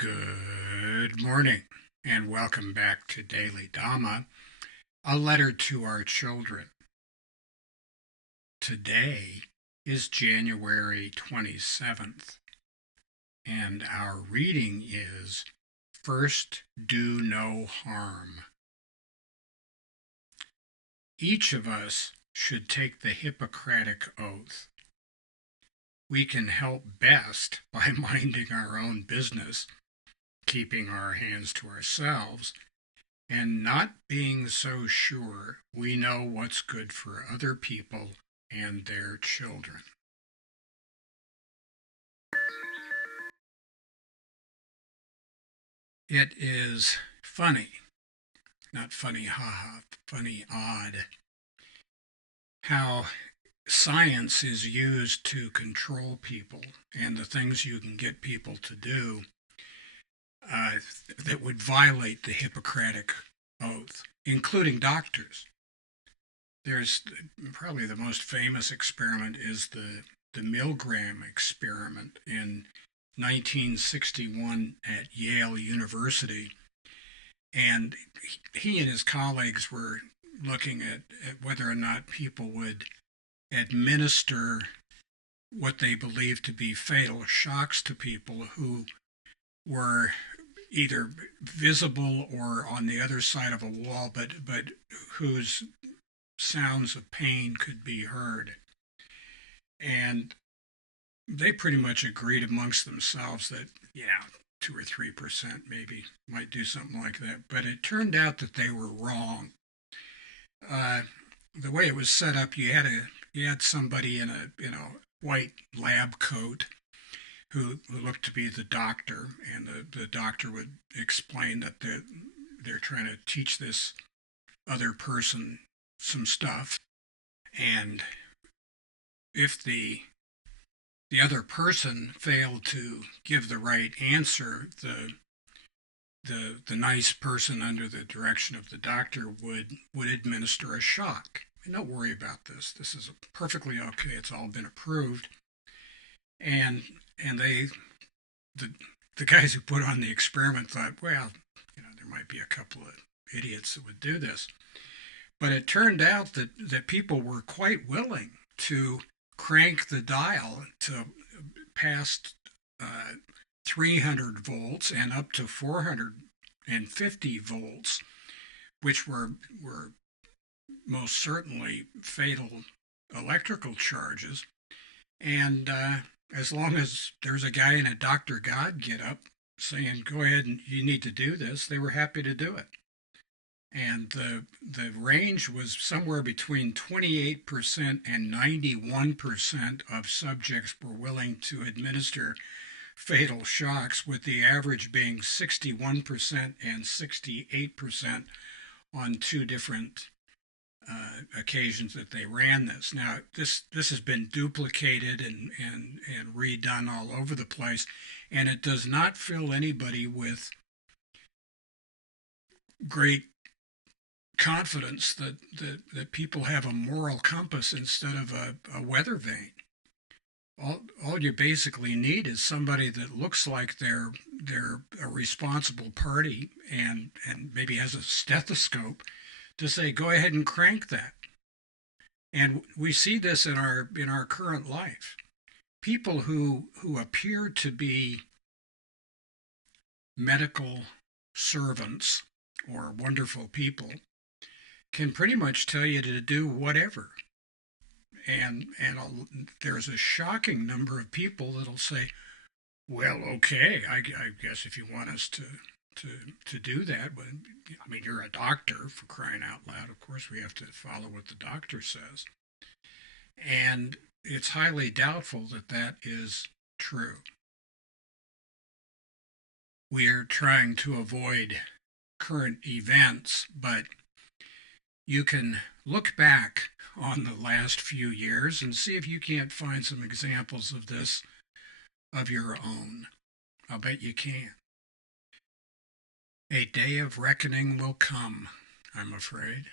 Good morning, and welcome back to Daily Dhamma, a letter to our children. Today is January 27th, and our reading is First Do No Harm. Each of us should take the Hippocratic Oath. We can help best by minding our own business, keeping our hands to ourselves, and not being so sure we know what's good for other people and their children. It is funny, not funny haha, funny odd, how science is used to control people and the things you can get people to do that would violate the Hippocratic Oath, including doctors. There's probably the most famous experiment is the Milgram experiment in 1961 at Yale University. And he and his colleagues were looking at whether or not people would administer what they believed to be fatal shocks to people who were either visible or on the other side of a wall, but whose sounds of pain could be heard. And they pretty much agreed amongst themselves that, 2 or 3% maybe might do something like that. But it turned out that they were wrong. The way it was set up, you had somebody in a white lab coat who looked to be the doctor, and the doctor would explain that they're trying to teach this other person some stuff, and if the other person failed to give the right answer, the nice person under the direction of the doctor would administer a shock. And don't worry about this. This is perfectly okay. It's all been approved. And the guys who put on the experiment thought, well, there might be a couple of idiots that would do this. But it turned out that people were quite willing to crank the dial to past 300 volts and up to 450 volts, which were most certainly fatal electrical charges. And as long as there's a guy in a Dr. God get up saying, go ahead and you need to do this, they were happy to do it. And the range was somewhere between 28% and 91% of subjects were willing to administer fatal shocks, with the average being 61% and 68% on two different occasions that they ran this. Now, this has been duplicated and redone all over the place, and it does not fill anybody with great confidence that people have a moral compass instead of a weather vane. All you basically need is somebody that looks like they're a responsible party and maybe has a stethoscope to say, go ahead and crank that. And we see this in our current life. People who appear to be medical servants or wonderful people can pretty much tell you to do whatever. And there's a shocking number of people that'll say, well, okay, I guess if you want us to do that, but I mean, you're a doctor, for crying out loud. Of course, we have to follow what the doctor says. And it's highly doubtful that is true. We're trying to avoid current events, but you can look back on the last few years and see if you can't find some examples of this of your own. I'll bet you can. A day of reckoning will come, I'm afraid.